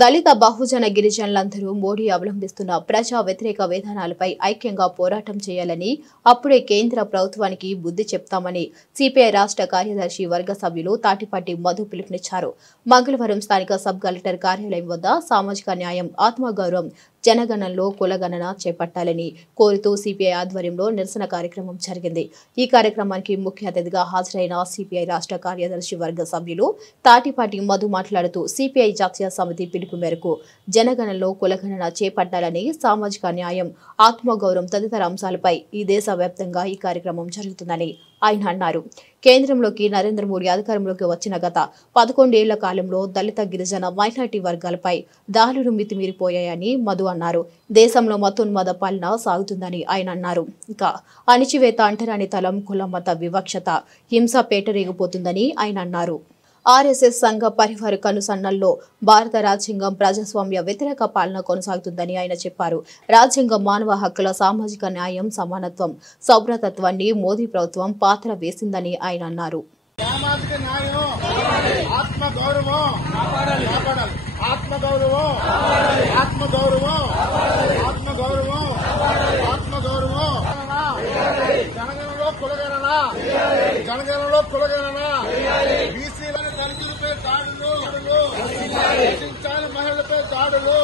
దళిత బహుజన గిరిజనులందరూ మోడీ అవలంబిస్తున్న ప్రజా వ్యతిరేక విధానాలపై ఐక్యంగా పోరాటం చేయాలని, అప్పుడే కేంద్ర ప్రభుత్వానికి బుద్ధి చెప్తామని సిపిఐ రాష్ట్ర కార్యదర్శి వర్గ సభ్యులు తాటిపాటి మధు పిలుపునిచ్చారు. మంగళవారం స్థానిక సబ్ కలెక్టర్ కార్యాలయం వద్ద సామాజిక న్యాయం, ఆత్మగౌరవం, జనగణనలో కులగణన చేపట్టాలని కోరుతూ సిపిఐ ఆధ్వర్యంలో నిరసన కార్యక్రమం జరిగింది. ఈ కార్యక్రమానికి ముఖ్య అతిథిగా హాజరైన సిపిఐ రాష్ట్ర కార్యదర్శి వర్గ సభ్యులు తాటిపాటి మధు మాట్లాడుతూ సిపిఐ జాతీయ సమితి పిలుపు మేరకు జనగణనలో కులగణన చేపట్టాలని, సామాజిక న్యాయం, ఆత్మగౌరవం తదితర అంశాలపై ఈ దేశవ్యాప్తంగా ఈ కార్యక్రమం జరుగుతుందని ఆయన అన్నారు. కేంద్రంలోకి నరేంద్ర మోడీ అధికారంలోకి వచ్చిన గత 11 ఏళ్ల కాలంలో దళిత, గిరిజన, మైనార్టీ వర్గాలపై దాడులు మితిమీరిపోయాయని మధు అన్నారు. దేశంలో మతోన్మాద పాలన సాగుతుందని ఆయన అన్నారు. ఇంకా అణిచివేత, అంటరానితనం, కుల మత వివక్షత, హింస పేటరేగిపోతుందని ఆయన అన్నారు. ఆర్ఎస్ఎస్ సంఘ పరివార కనుసన్నల్లో భారత రాజ్యాంగం ప్రజాస్వామ్య వ్యతిరేక పాలన కొనసాగుతుందని ఆయన చెప్పారు. రాజ్యాంగం మానవ హక్కుల, సామాజిక న్యాయం, సమానత్వం, సౌభ్రతత్వాన్ని మోదీ ప్రభుత్వం పాత్ర వేసిందని ఆయన అన్నారు. జనగణనలో కులగణన, బీసీలను దళితులపై దాడులు, మహిళలపై దాడులు,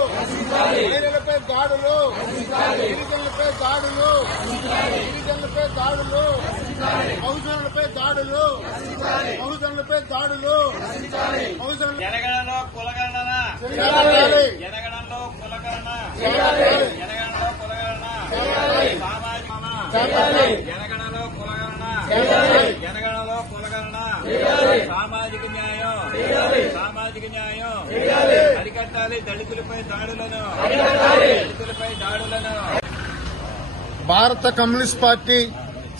మహిళలపై దాడులు, గిరిజనులపై దాడులు, బహుజనులపై దాడులు, బహుజనులపై దాడులు, జనగణనలో కులగణన, చేయాలి. జనగణనలో కులగణన, చేయాలి. జనగణనలో కులగణన, సామాజిక చేయాలి. జనగణనలో కులగణన, చేయాలి. జనగణనలో కులగణన, సామాజిక న్యాయం, సామాజిక న్యాయం అరికట్టాలి. దళితులపై దాడులను, దళితులపై దాడులను. భారత కమ్యూనిస్ట్ పార్టీ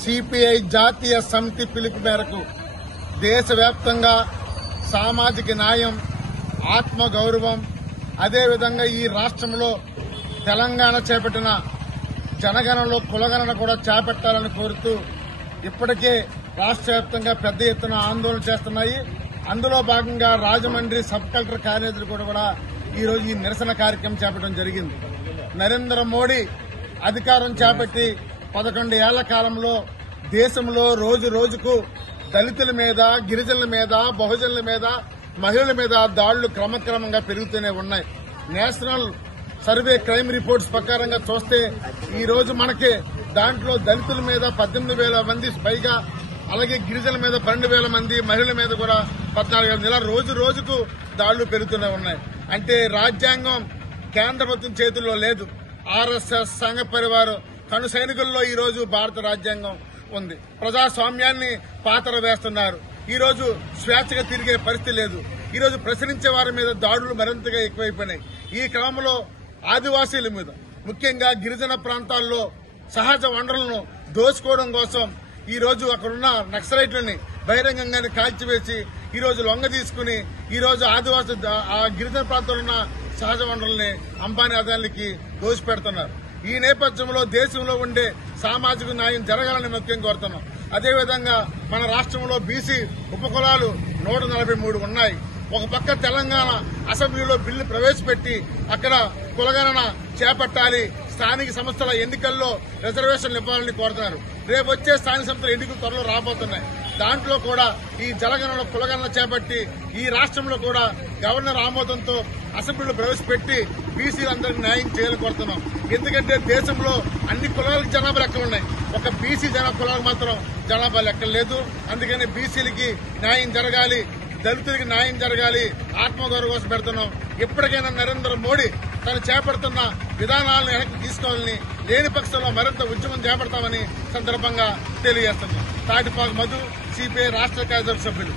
సిపిఐ జాతీయ సమితి పిలుపు మేరకు దేశవ్యాప్తంగా సామాజిక న్యాయం, ఆత్మ గౌరవం, అదేవిధంగా ఈ రాష్ట్రంలో తెలంగాణ చేపట్టిన జనగణనలో కులగణన కూడా చేపట్టాలని కోరుతూ ఇప్పటికే రాష్ట్ర వ్యాప్తంగా పెద్ద ఎత్తున ఆందోళన చేస్తున్నాయి. అందులో భాగంగా రాజమండ్రి సబ్ కలెక్టర్ కార్యాలయం కూడా ఈ రోజు ఈ నిరసన కార్యక్రమం చేపట్టడం జరిగింది. నరేంద్ర మోడీ అధికారం చేపట్టి 11 ఏళ్ల కాలంలో దేశంలో రోజు రోజుకు దళితుల మీద, గిరిజనుల మీద, బహుజనుల మీద, మహిళల మీద దాడులు క్రమక్రమంగా పెరుగుతూనే ఉన్నాయి. నేషనల్ సర్వే క్రైమ్ రిపోర్ట్స్ ప్రకారంగా చూస్తే ఈ రోజు మనకి దాంట్లో దళితుల మీద 18,000 మంది పైగా, అలాగే గిరిజనుల మీద 12,000 మంది, మహిళల మీద కూడా 14,000 ఇలా రోజు రోజుకు దాడులు పెరుగుతూనే ఉన్నాయి. అంటే రాజ్యాంగం కేంద్ర ప్రభుత్వం చేతుల్లో లేదు. ఆర్ఎస్ఎస్ సంఘ పరివారం కను సైనికుల్లో ఈ రోజు భారత రాజ్యాంగం ఉంది. ప్రజాస్వామ్యాన్ని పాతర వేస్తున్నారు. ఈ రోజు స్వేచ్ఛగా తిరిగే పరిస్థితి లేదు. ఈ రోజు ప్రశ్నించే వారి మీద దాడులు మరింతగా ఎక్కువైపోయినాయి. ఈ క్రమంలో ఆదివాసీల మీద, ముఖ్యంగా గిరిజన ప్రాంతాల్లో సహజ వనరులను దోచుకోవడం కోసం ఈ రోజు అక్కడున్న నక్సలైట్లని బహిరంగంగానే కాల్చివేసి ఈ రోజు లొంగ తీసుకుని ఈ రోజు ఆదివాసీ ఆ గిరిజన ప్రాంతంలో ఉన్న సహజ వనరుల్ని అంబానీ అదానికి దోచిపెడుతున్నారు. ఈ నేపథ్యంలో దేశంలో ఉండే సామాజిక న్యాయం జరగాలని ముఖ్యంగా కోరుతున్నాం. అదేవిధంగా మన రాష్ట్రంలో బీసీ ఉపకులాలు 143 ఉన్నాయి. ఒక పక్క తెలంగాణ అసెంబ్లీలో బిల్లు ప్రవేశపెట్టి అక్కడ కులగణన చేపట్టాలి, స్థానిక సంస్థల ఎన్నికల్లో రిజర్వేషన్లు ఇవ్వాలని కోరుతున్నారు. రేపు వచ్చే స్థానిక సంస్థల ఎన్నికలు త్వరలో రాబోతున్నాయి. దాంట్లో కూడా ఈ జనగణన కులగణన చేపట్టి ఈ రాష్ట్రంలో కూడా గవర్నర్ ఆమోదంతో అసెంబ్లీలో ప్రవేశపెట్టి బీసీలందరికీ న్యాయం చేయాలని కోరుతున్నాం. ఎందుకంటే దేశంలో అన్ని కులాలకు జనాభా లెక్కలున్నాయి, ఒక బీసీ కులాలకు మాత్రం జనాభా లెక్కలు లేదు. అందుకని బీసీలకి న్యాయం జరగాలి, దళితులకి న్యాయం జరగాలి, ఆత్మగౌరవం కోసం పెడుతున్నాం. ఎప్పటికైనా నరేంద్ర మోడీ తను చేపడుతున్న విధానాలను వెనక్కి తీసుకోవాలని, లేని పక్షంలో మరింత ఉద్యమం చేపడతామని సందర్భంగా తెలియజేస్తున్నాం. తాటిపాటి మధు, సిపిఐ రాష్ట్ర కార్యదర్శి సభ్యులు.